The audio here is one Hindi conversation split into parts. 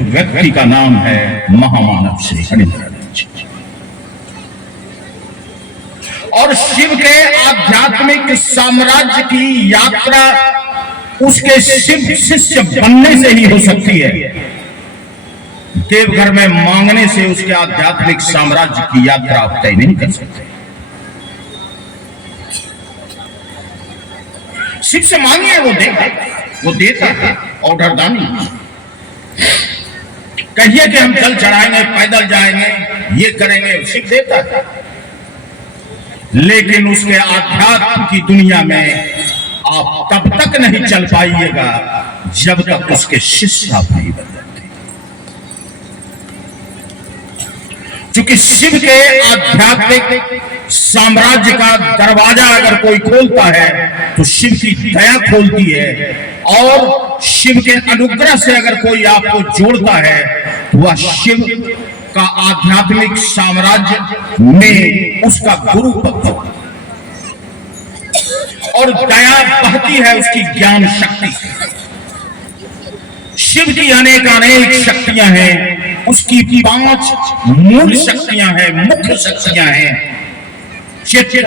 व्यक्ति का नाम है महामानव श्री हरिंद्रानंद जी। और शिव के आध्यात्मिक साम्राज्य की यात्रा उसके शिव शिष्य बनने से ही हो सकती है। देवघर में मांगने से उसके आध्यात्मिक साम्राज्य की यात्रा आप तय नहीं कर सकते। शिव से मांगिए, वो देगा, वो देता है। ऑर्डर दानी कहिए कि हम जल चढ़ाएंगे, पैदल जाएंगे, ये करेंगे, शिव देता है। लेकिन उसके आध्यात्म की दुनिया में आप तब तक नहीं चल पाइएगा जब तक उसके शिष्य आप नहीं बन जाते। क्योंकि शिव के आध्यात्मिक साम्राज्य का दरवाजा अगर कोई खोलता है तो शिव की दया खोलती है, और शिव के अनुग्रह से अगर कोई आपको जोड़ता है तो वह शिव का आध्यात्मिक साम्राज्य में उसका गुरु बनता है। और दया बहती है उसकी ज्ञान शक्ति। शिव की अनेक शक्तियां हैं, उसकी 5 मूल शक्तियां हैं, मुख्य शक्तियां हैं। चित्त,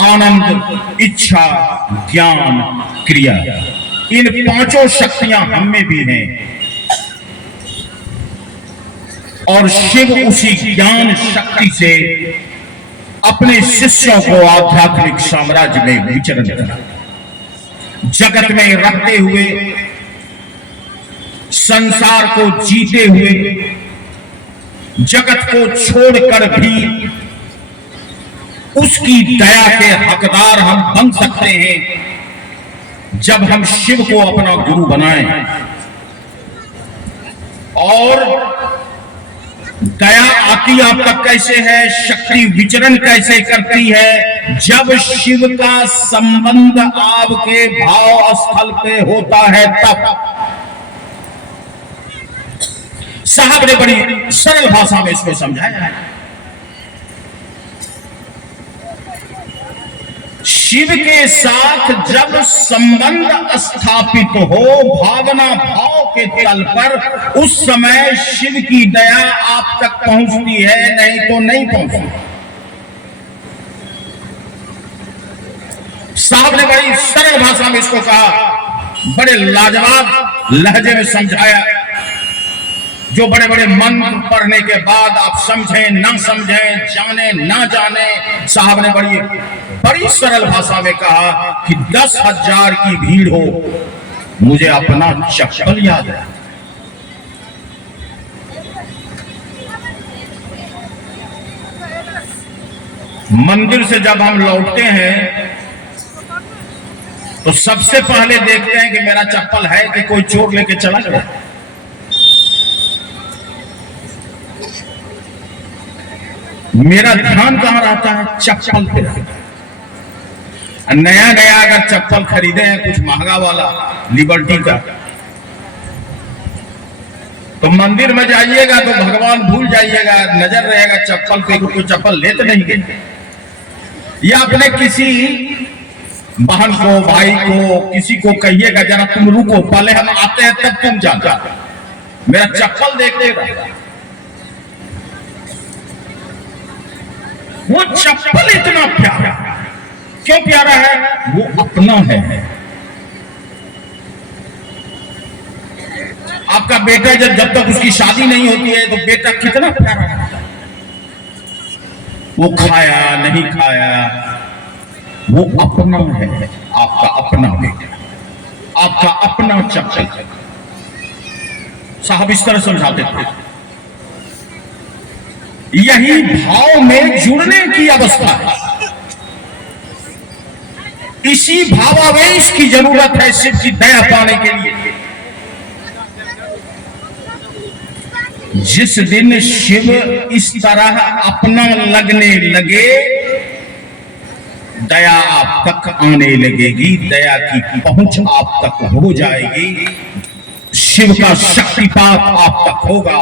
आनंद, इच्छा, ज्ञान, क्रिया। इन 5 शक्तियां हम में भी हैं, और शिव उसी ज्ञान शक्ति से अपने शिष्यों को आध्यात्मिक साम्राज्य में विचरण करा। जगत में रहते हुए, संसार को जीते हुए, जगत को छोड़कर भी उसकी दया के हकदार हम बन सकते हैं जब हम शिव को अपना गुरु बनाएं। और दया आती आप तक कैसे है, शक्ति विचरण कैसे करती है, जब शिव का संबंध आपके भाव स्थल पे होता है तब। साहब ने बड़ी सरल भाषा में इसको समझाया है। शिव के साथ जब संबंध स्थापित हो भावना भाव के तल पर, उस समय शिव की दया आप तक पहुंचती है, नहीं तो नहीं पहुंचती। साहब ने बड़ी सरल भाषा में इसको कहा, बड़े लाजवाब लहजे में समझाया, जो बड़े बड़े मंत्र पढ़ने के बाद आप समझें ना समझें, जाने ना जाने, साहब ने बड़ी सरल भाषा में कहा कि 10,000 की भीड़ हो, मुझे अपना चप्पल याद है। मंदिर से जब हम लौटते हैं तो सबसे पहले देखते हैं कि मेरा चप्पल है कि कोई चोर लेके चला गया। मेरा ध्यान कहां रहता है? चप्पल पे। नया अगर चप्पल खरीदे हैं कुछ महंगा वाला लिबर्टी का, तो मंदिर में जाइएगा तो भगवान भूल जाइएगा, नजर रहेगा चप्पल पे, कोई चप्पल ले तो नहीं गए। या अपने किसी बहन को, भाई को, किसी को कहिएगा जरा तुम रुको, पहले हम आते हैं तब तुम जाना, मेरा चप्पल देखिएगा। वो चप्पल इतना प्यारा, क्यों प्यारा है? वो अपना है। आपका बेटा जब तक उसकी शादी नहीं होती है तो बेटा कितना प्यारा है, वो खाया नहीं खाया, वो अपना है, आपका अपना बेटा, आपका अपना चप्पल। साहब इस तरह समझाते थे। यही भाव में जुड़ने की अवस्था है, इसी भावावेश की जरूरत है शिव की दया पाने के लिए। जिस दिन शिव इस तरह अपना लगने लगे, दया आप तक आने लगेगी, दया की पहुंच आप तक हो जाएगी, शिव का शक्तिपात आप तक होगा।